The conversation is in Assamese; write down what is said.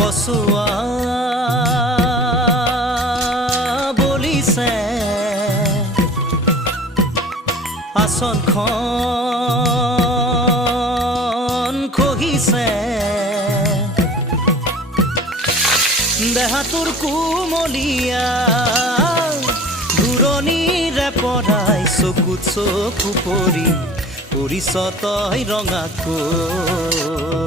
পচোৱা বলিছে আসনখন খহিছে দেহাটোৰ কুমলীয়া ঘূৰণিৰে পৰাই চকুত চকু পৰি পৰিছ তই ৰঙা কলা